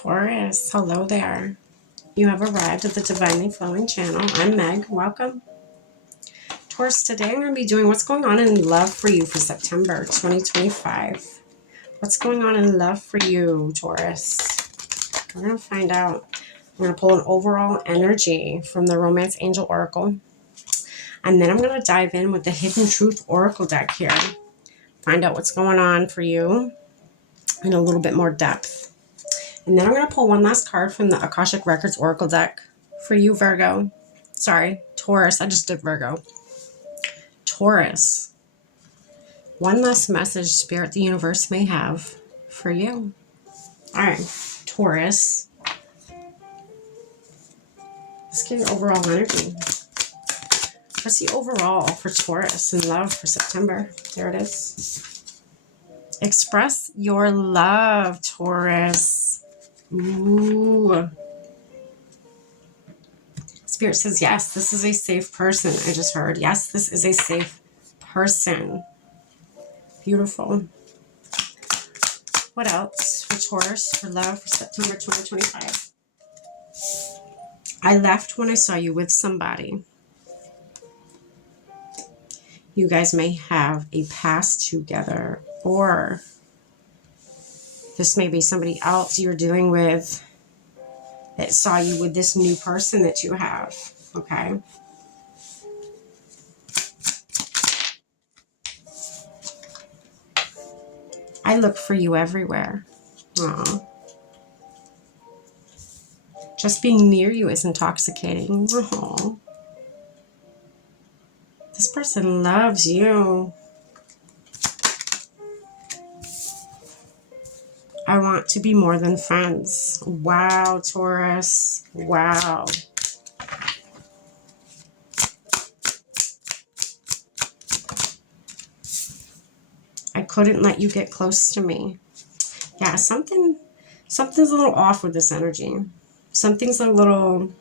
Taurus, hello there. You have arrived at the Divinely Flowing channel. I'm Meg. Welcome. Taurus, today I'm going to be doing what's going on in love for you for September 2025. What's going on in love for you, Taurus? We're going to find out. I'm going to pull an overall energy from the Romance Angel Oracle. And then I'm going to dive in with the Hidden Truth Oracle deck here. Find out what's going on for you in a little bit more depth. And then I'm going to pull one last card from the Akashic Records Oracle deck for you, Virgo. Sorry, Taurus. I just did Virgo. Taurus. One last message Spirit the universe may have for you. All right, Taurus. Let's get your overall energy. What's the overall for Taurus in love for September? There it is. Express your love, Taurus. Ooh. Spirit says, yes, this is a safe person. I just heard. Yes, this is a safe person. Beautiful. What else for Taurus for love for September 2025? I left when I saw you with somebody. You guys may have a past together, or this may be somebody else you're dealing with that saw you with this new person that you have, okay? I look for you everywhere. Aww. Just being near you is intoxicating. Aww. This person loves you. I want to be more than friends. Wow, Taurus. Wow. I couldn't let you get close to me. Yeah, something's a little off with this energy. Something's a little,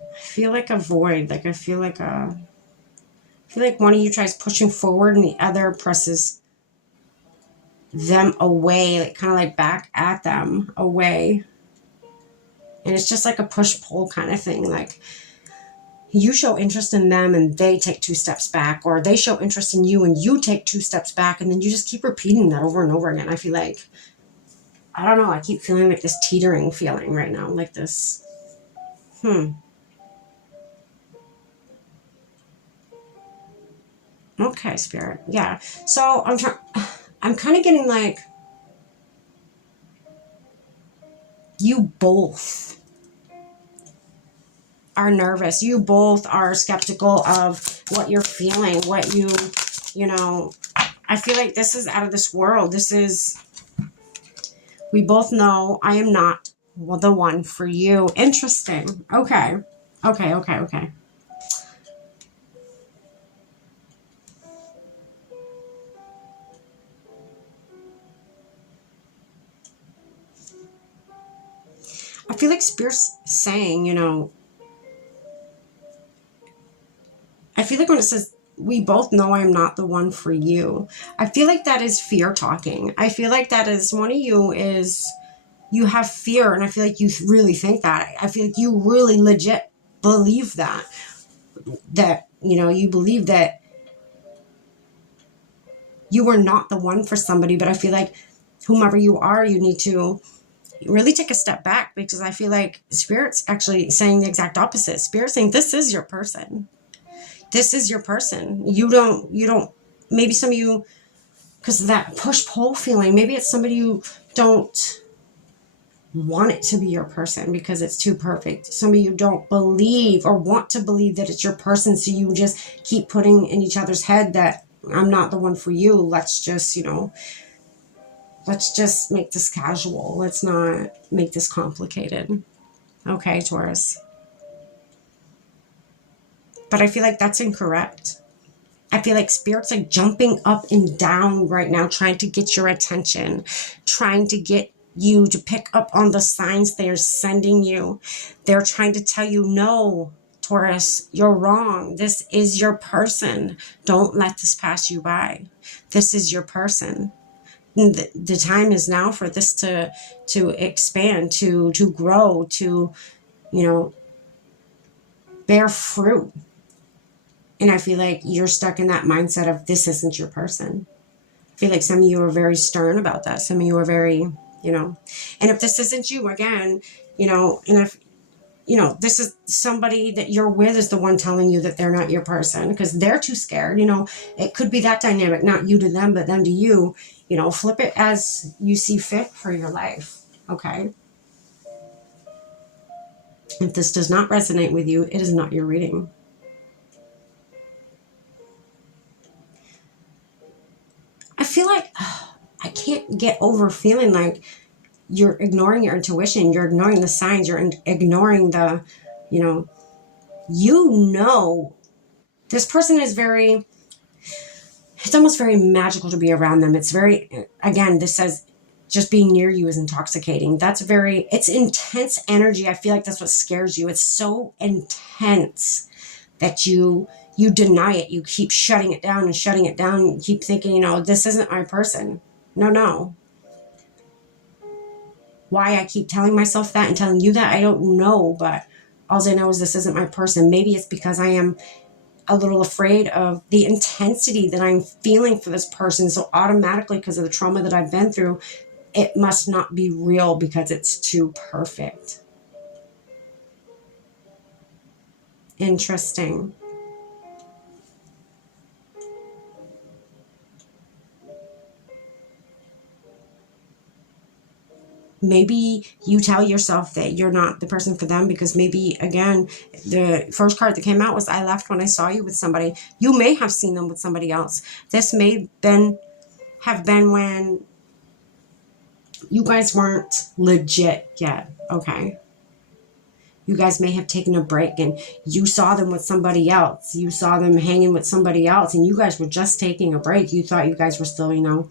I feel like a void. Like I feel like one of you tries pushing forward and the other presses them away, like kind of like back at them, away. And it's just like a push-pull kind of thing. Like you show interest in them and they take 2 steps back, or they show interest in you and you take 2 steps back, and then you just keep repeating that over and over again. I feel like, I don't know, I keep feeling like this teetering feeling right now, like this. Okay, Spirit. Yeah. So I'm kind of getting like you both are nervous. You both are skeptical of what you're feeling, what you know, I feel like this is out of this world. We both know I am not the one for you. Interesting. Okay. I feel like Spirit's saying, I feel like when it says, we both know I am not the one for you, I feel like that is fear talking. I feel like that is one of you you have fear, and I feel like you really think that. I feel like you really legit believe that you believe that you are not the one for somebody. But I feel like whomever you are, you need to really take a step back, because I feel like Spirit's actually saying the exact opposite. Spirit's saying this is your person. This is your person. You don't, maybe some of you, because of that push-pull feeling, maybe it's somebody you don't want it to be your person because it's too perfect. Some of you don't believe or want to believe that it's your person, so you just keep putting in each other's head that I'm not the one for you. Let's just, let's just make this casual. Let's not make this complicated. Okay, Taurus. But I feel like that's incorrect. I feel like Spirit's like jumping up and down right now, trying to get your attention, trying to get you to pick up on the signs they're sending you. They're trying to tell you, no, Taurus, you're wrong. This is your person. Don't let this pass you by. This is your person. The time is now for this to expand, to grow, to, you know, bear fruit. And I feel like you're stuck in that mindset of this isn't your person. I feel like some of you are very stern about that. Some of you are very, you know, and if this isn't you, again, you know, and if, you know, this is somebody that you're with is the one telling you that they're not your person because they're too scared, you know, it could be that dynamic, not you to them, but them to you, you know, flip it as you see fit for your life. Okay. If this does not resonate with you, it is not your reading. I feel like I can't get over feeling like you're ignoring your intuition, you're ignoring the signs, you're ignoring the, you know, this person is very, it's almost very magical to be around them. It's very, again, this says just being near you is intoxicating. That's very, it's intense energy. I feel like that's what scares you. It's so intense that you deny it. You keep shutting it down and shutting it down. You keep thinking, you know, this isn't my person. No. Why I keep telling myself that and telling you that, I don't know, but all I know is this isn't my person. Maybe it's because I am a little afraid of the intensity that I'm feeling for this person. So automatically, because of the trauma that I've been through, it must not be real because it's too perfect. Interesting. Maybe you tell yourself that you're not the person for them because maybe, again, the first card that came out was I left when I saw you with somebody. You may have seen them with somebody else. This may have been when you guys weren't legit yet, okay? You guys may have taken a break and you saw them with somebody else. You saw them hanging with somebody else and you guys were just taking a break. You thought you guys were still, you know,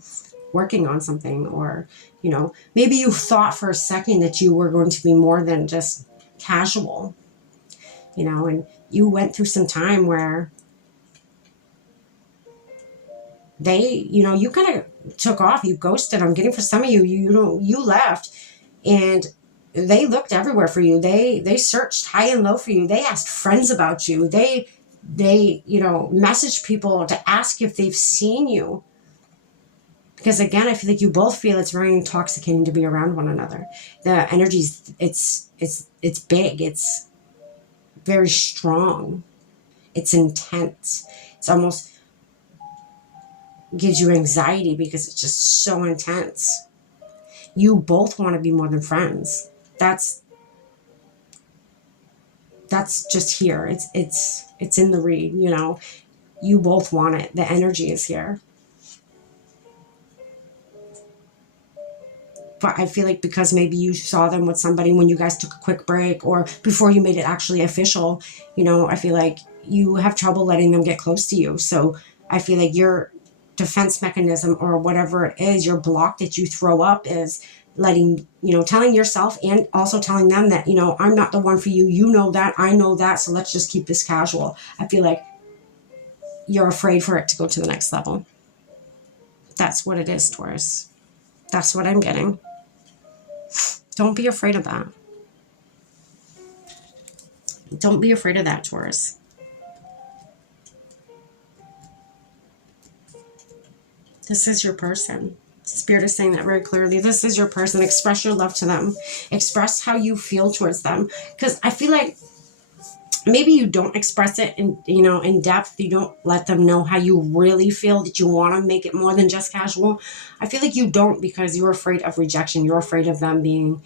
working on something, or, you know, maybe you thought for a second that you were going to be more than just casual, you know, and you went through some time where they, you know, you kind of took off, you ghosted. I'm getting for some of you, you left and they looked everywhere for you. They searched high and low for you. They asked friends about you. They, you know, messaged people to ask if they've seen you. Because again, I feel like you both feel it's very intoxicating to be around one another. The energy's, it's big. It's very strong. It's intense. It's almost gives you anxiety because it's just so intense. You both want to be more than friends. That's just here. It's in the read, you know. You both want it. The energy is here. But I feel like because maybe you saw them with somebody when you guys took a quick break or before you made it actually official, you know, I feel like you have trouble letting them get close to you. So I feel like your defense mechanism or whatever it is, your block that you throw up is letting, you know, telling yourself and also telling them that, you know, I'm not the one for you. You know that, I know that. So let's just keep this casual. I feel like you're afraid for it to go to the next level. That's what it is, Taurus. That's what I'm getting. Don't be afraid of that. Don't be afraid of that, Taurus. This is your person. Spirit is saying that very clearly. This is your person. Express your love to them. Express how you feel towards them. Because I feel like maybe you don't express it in, you know, in depth. You don't let them know how you really feel, that you want to make it more than just casual. I feel like you don't because you're afraid of rejection. You're afraid of them being,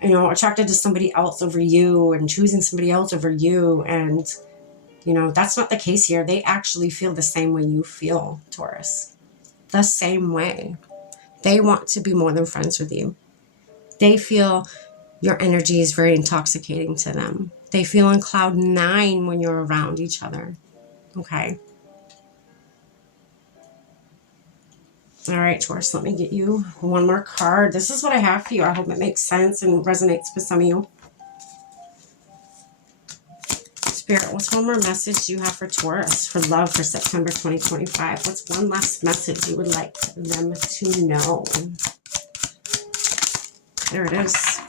you know, attracted to somebody else over you and choosing somebody else over you. And, you know, that's not the case here. They actually feel the same way you feel, Taurus. The same way. They want to be more than friends with you. They feel your energy is very intoxicating to them. They feel on cloud 9 when you're around each other. Okay. All right, Taurus, let me get you one more card. This is what I have for you. I hope it makes sense and resonates with some of you. Spirit, what's one more message you have for Taurus for love for September 2025? What's one last message you would like them to know? There it is.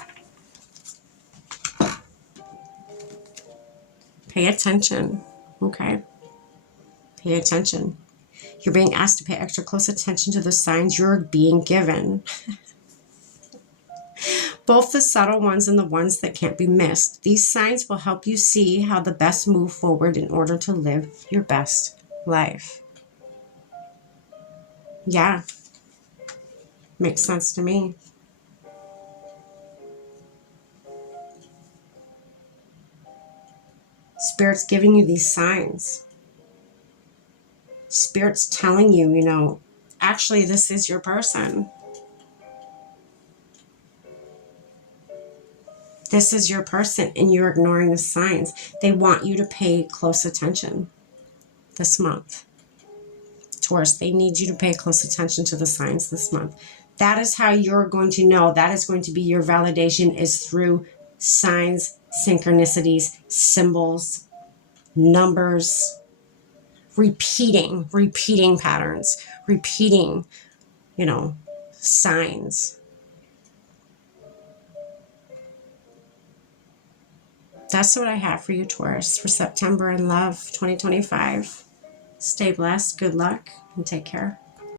Pay attention. Okay. Pay attention. You're being asked to pay extra close attention to the signs you're being given. Both the subtle ones and the ones that can't be missed. These signs will help you see how to best move forward in order to live your best life. Yeah. Makes sense to me. Spirit's giving you these signs. Spirit's telling you, you know, actually this is your person. This is your person and you're ignoring the signs. They want you to pay close attention this month. Taurus, they need you to pay close attention to the signs this month. That is how you're going to know. That is going to be your validation, is through signs, synchronicities, symbols, numbers, repeating patterns, repeating, you know, signs. That's what I have for you, Taurus, for September in love 2025. Stay blessed, good luck, and take care.